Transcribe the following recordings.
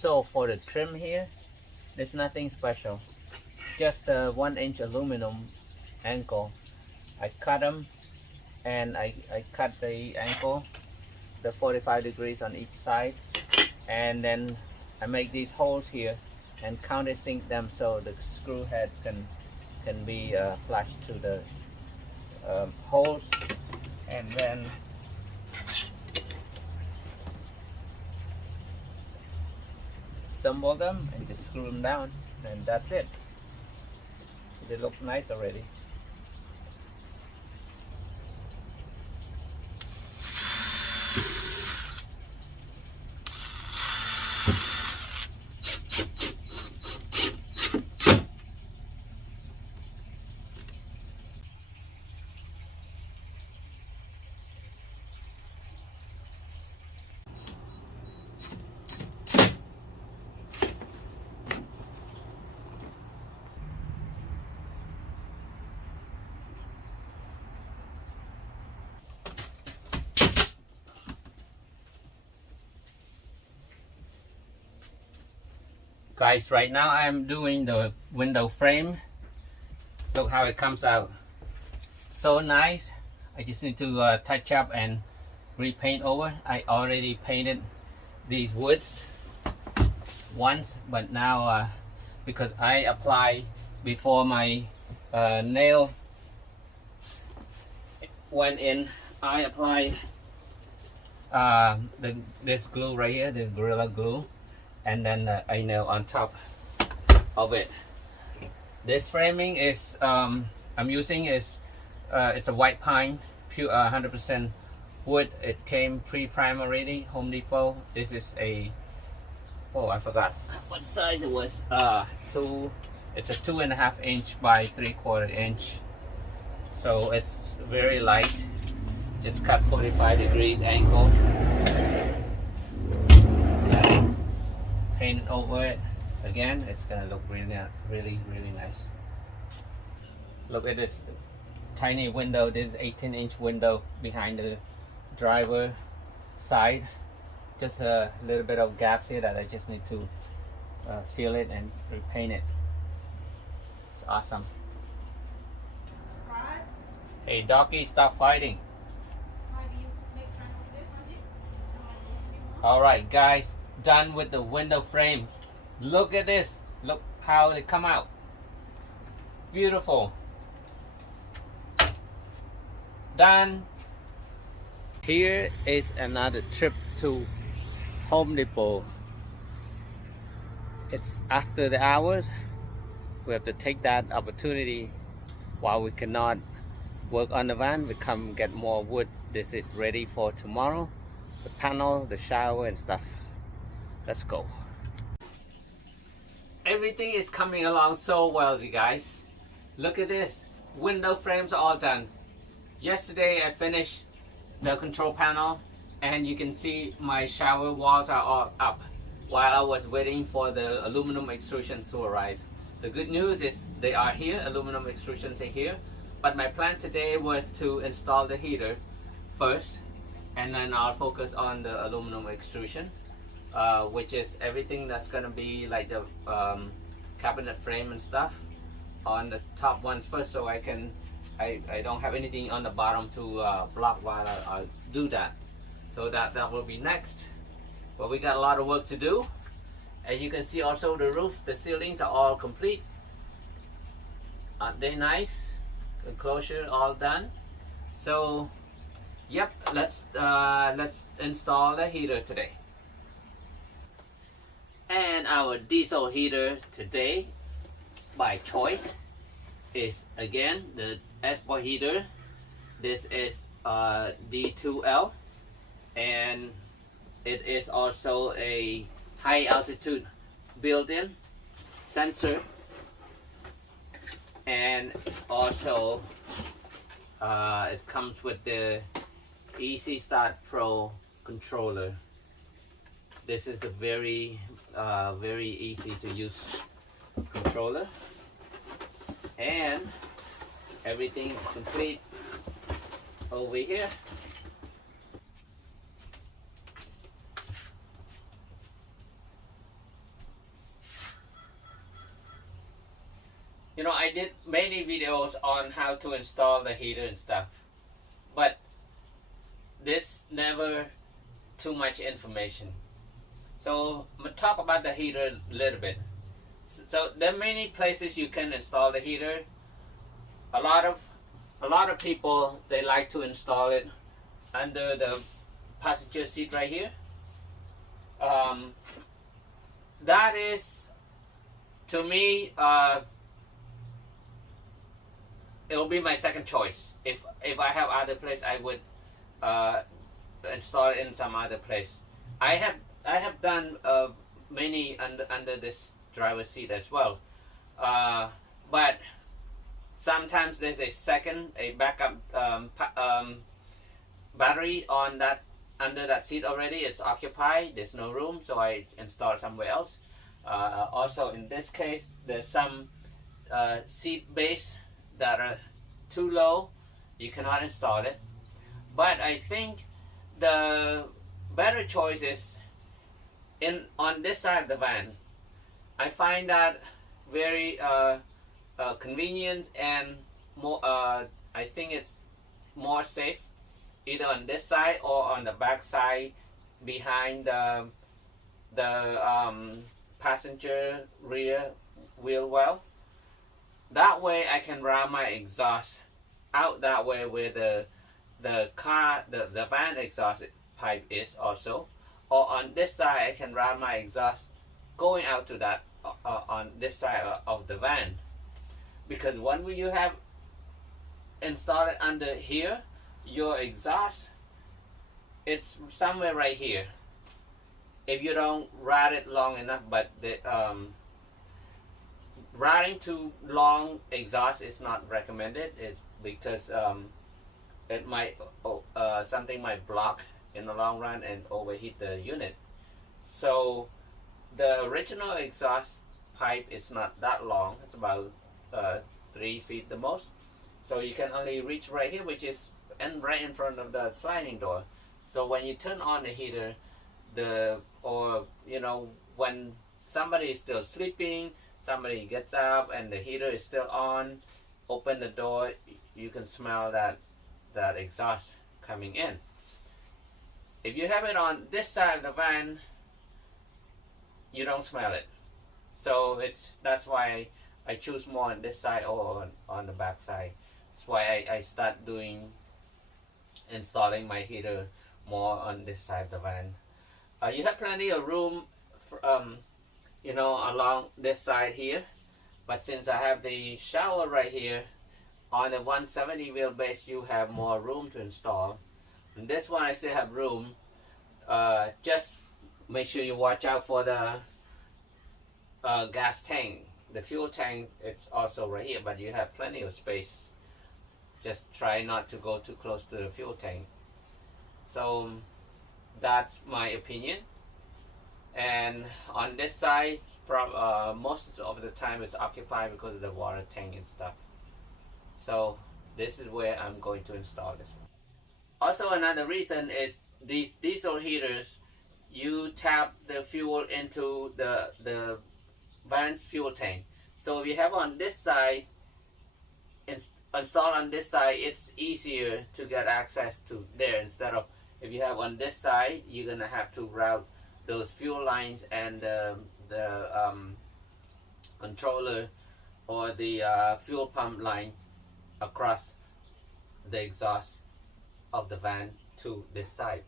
So for the trim here, there's nothing special, just a 1-inch aluminum ankle. I cut them, and I cut the ankle, the 45 degrees on each side, and then I make these holes here and countersink them so the screw heads can be flush to the holes, and then assemble them and just screw them down, and that's it. They look nice already. Guys, right now I'm doing the window frame. Look how it comes out. So nice. I just need to touch up and repaint over. I already painted these woods once, but now because I apply before my nail went in, I applied this glue right here, the Gorilla Glue, and then I nail on top of it. This framing is I'm using is it's a white pine, pure 100% wood. It came pre-prime already, Home Depot. This is a, oh, I forgot what size it was. It's a 2.5 inch by 3/4 inch, so it's very light. Just cut 45 degrees angle, paint it over it again. It's gonna look really nice. Look at this tiny window. This is 18-inch window behind the driver side. Just a little bit of gaps here that I just need to fill it and repaint it. It's awesome. Hey doggy, stop fighting. Alright guys, done with the window frame. Look at this. Look how they come out. Beautiful. Done. Here is another trip to Home Depot. It's after the hours. We have to take that opportunity while we cannot work on the van. We come get more wood. This is ready for tomorrow. The panel, the shower and stuff. Let's go. Everything is coming along so well, you guys. Look at this. Window frames are all done. Yesterday I finished the control panel, and you can see my shower walls are all up while I was waiting for the aluminum extrusions to arrive. The good news is they are here. Aluminum extrusions are here, but my plan today was to install the heater first, and then I'll focus on the aluminum extrusion, which is everything that's gonna be like the cabinet frame and stuff on the top ones first, so I don't have anything on the bottom to block while I'll do that. So that will be next. But we got a lot of work to do. As you can see, also the roof, the ceilings are all complete. Aren't they nice? Enclosure all done. So yep, let's install the heater today. And our diesel heater today, by choice, is again the Espar heater. This is D2L, and it is also a high altitude built-in sensor, and also it comes with the Easy Start Pro controller. This is the very easy to use controller, and everything is complete over here. You know, I did many videos on how to install the heater and stuff, but this never too much information. So I'm gonna talk about the heater a little bit. So there are many places you can install the heater. A lot of people, they like to install it under the passenger seat right here. That is, to me, it will be my second choice. If I have other place, I would install it in some other place. I have done many under this driver's seat as well, but sometimes there's a backup battery on that under that seat already. It's occupied. There's no room, so I install somewhere else. Also, in this case, there's some seat base that are too low. You cannot install it. But I think the better choice is on this side of the van. I find that very convenient and more. I think it's more safe, either on this side or on the back side behind the passenger rear wheel well. That way I can run my exhaust out that way where the van exhaust pipe is also, or on this side I can run my exhaust going out to that on this side of the van. Because when you have installed it under here, your exhaust, it's somewhere right here if you don't ride it long enough. But the riding too long exhaust is not recommended. It's because it might something might block in the long run and overheat the unit. So the original exhaust pipe is not that long. It's about 3 feet the most. So you can only reach right here, which is right in front of the sliding door. So when you turn on the heater, when somebody is still sleeping, somebody gets up and the heater is still on, open the door, you can smell that exhaust coming in. If you have it on this side of the van, you don't smell it. So that's why I choose more on this side or on the back side. That's why I start installing my heater more on this side of the van. You have plenty of room for, along this side here, but since I have the shower right here, on the 170 wheelbase you have more room to install. And this one I still have room. Just make sure you watch out for the gas tank. The fuel tank, it's also right here, but you have plenty of space. Just try not to go too close to the fuel tank. So that's my opinion. And on this side, most of the time it's occupied because of the water tank and stuff. So this is where I'm going to install this one. Also, another reason is these diesel heaters, you tap the fuel into the van's fuel tank. So if you have on this side, install on this side, it's easier to get access to there, instead of if you have on this side, you're gonna have to route those fuel lines and the controller or the fuel pump line across the exhaust of the van to this side.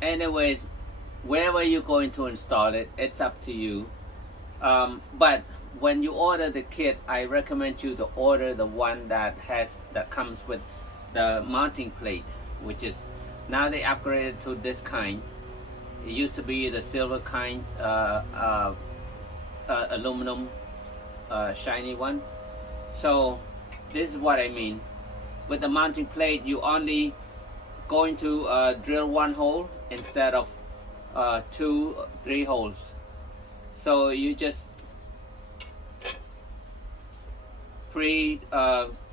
Anyways, wherever you're going to install it, it's up to you. But when you order the kit, I recommend you to order the one that comes with the mounting plate, which is now they upgraded to this kind. It used to be the silver kind, aluminum shiny one. So this is what I mean. With the mounting plate, you only going to drill one hole instead of 2-3 holes. So you just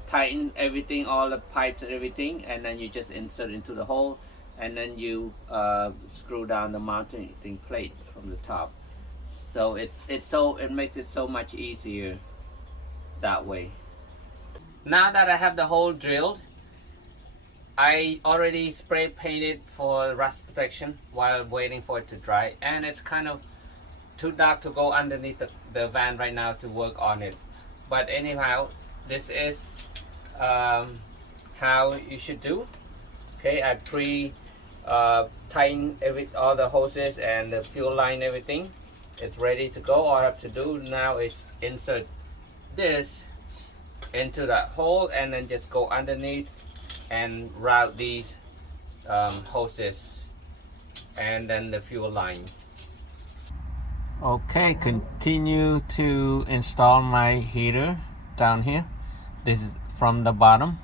tighten everything, all the pipes and everything, and then you just insert into the hole, and then you screw down the mounting plate from the top. So it makes it so much easier that way. Now that I have the hole drilled, I already spray painted for rust protection while waiting for it to dry, and it's kind of too dark to go underneath the van right now to work on it. But anyhow, this is how you should do. Okay, I tighten all the hoses and the fuel line, everything. It's ready to go. All I have to do now is insert this into that hole and then just go underneath and route these hoses and then the fuel line. Okay, continue to install my heater down here. This is from the bottom.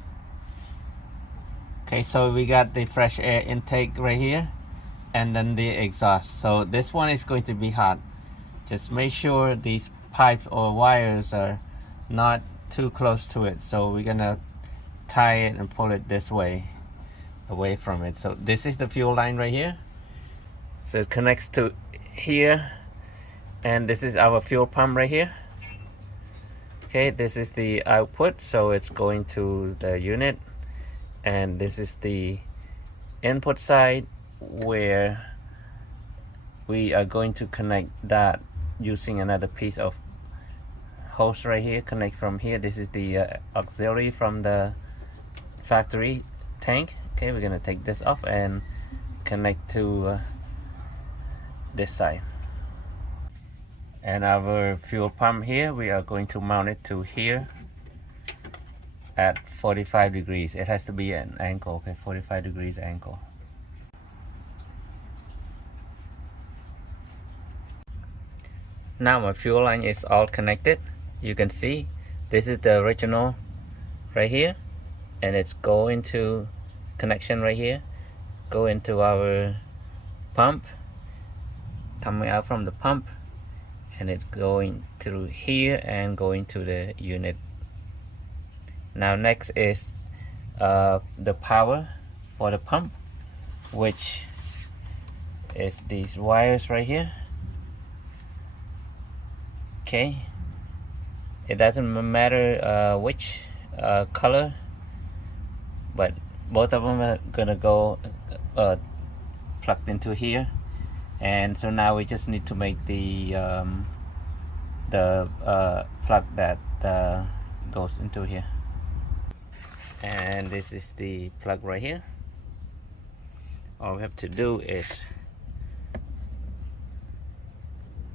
Okay, so we got the fresh air intake right here and then the exhaust. So this one is going to be hot. Just make sure these pipes or wires are not too close to it. So we're gonna tie it and pull it this way, away from it. So this is the fuel line right here. So it connects to here, and this is our fuel pump right here. Okay, this is the output, so it's going to the unit, and this is the input side where we are going to connect that using another piece of hose right here. Connect from here. This is the auxiliary from the factory tank. Okay, we're gonna take this off and connect to this side. And our fuel pump here, we are going to mount it to here at 45 degrees. It has to be an angle, okay, 45 degrees angle. Now my fuel line is all connected. You can see this is the original right here, and it's going to connection right here, go into our pump, coming out from the pump, and it's going through here and going to the unit. Now next is the power for the pump, which is these wires right here. Okay, it doesn't matter which color, but both of them are gonna go plugged into here. And so now we just need to make the plug that goes into here. And this is the plug right here. All we have to do is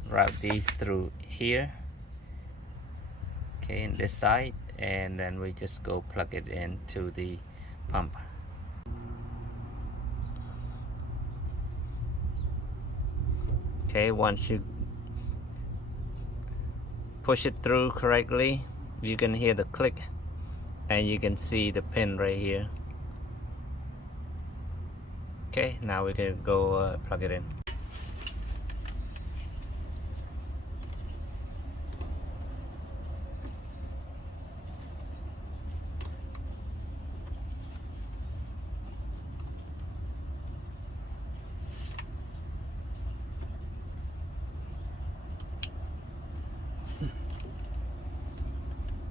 route these through here, okay, in this side, and then we just go plug it into the pump. Okay, once you push it through correctly, you can hear the click and you can see the pin right here. Okay, now we can go plug it in.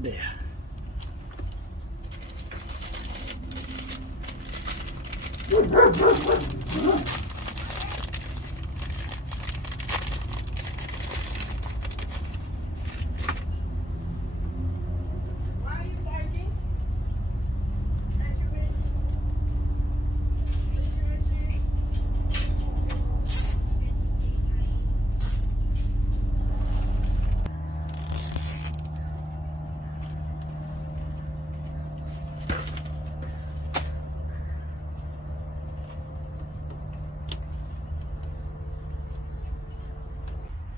There.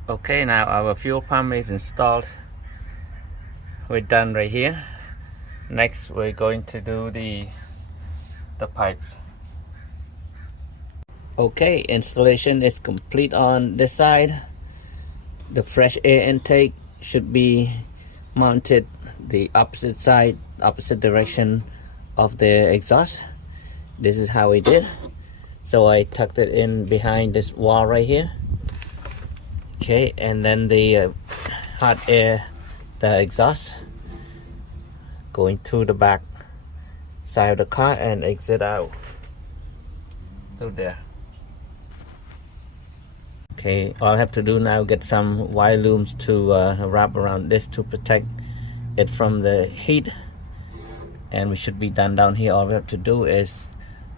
Okay, now our fuel pump is installed. We're done right here. Next we're going to do the pipes. Okay, installation is complete on this side. The fresh air intake should be mounted the opposite side, opposite direction of the exhaust. This is how we did. So I tucked it in behind this wall right here. Okay, and then the hot air, the exhaust, going through the back side of the car and exit out through there. Okay, all I have to do now, get some wire looms to wrap around this to protect it from the heat, and we should be done down here. All we have to do is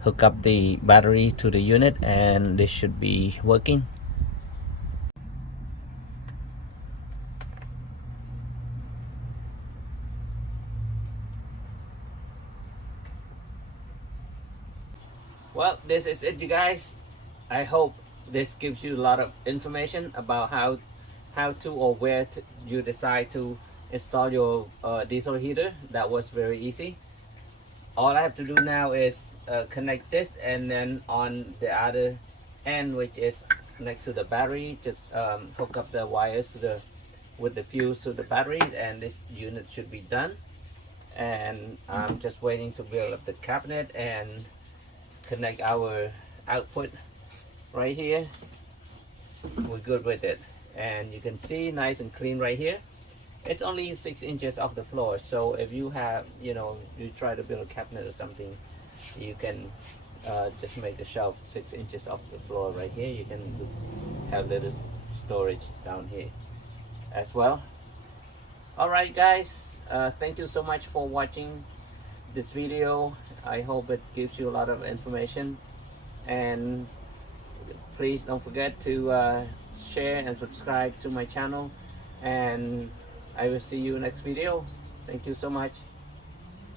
hook up the battery to the unit and this should be working. Well, this is it, you guys. I hope this gives you a lot of information about how to or where you decide to install your diesel heater. That was very easy. All I have to do now is connect this, and then on the other end, which is next to the battery, just hook up the wires to with the fuse to the battery, and this unit should be done. And I'm just waiting to build up the cabinet and connect our output right here. We're good with it, and you can see nice and clean right here. It's only 6 inches off the floor, so if you have, you try to build a cabinet or something, you can just make the shelf 6 inches off the floor right here. You can have little storage down here as well. Alright guys, thank you so much for watching this video. I hope it gives you a lot of information, and please don't forget to share and subscribe to my channel, and I will see you next video. Thank you so much.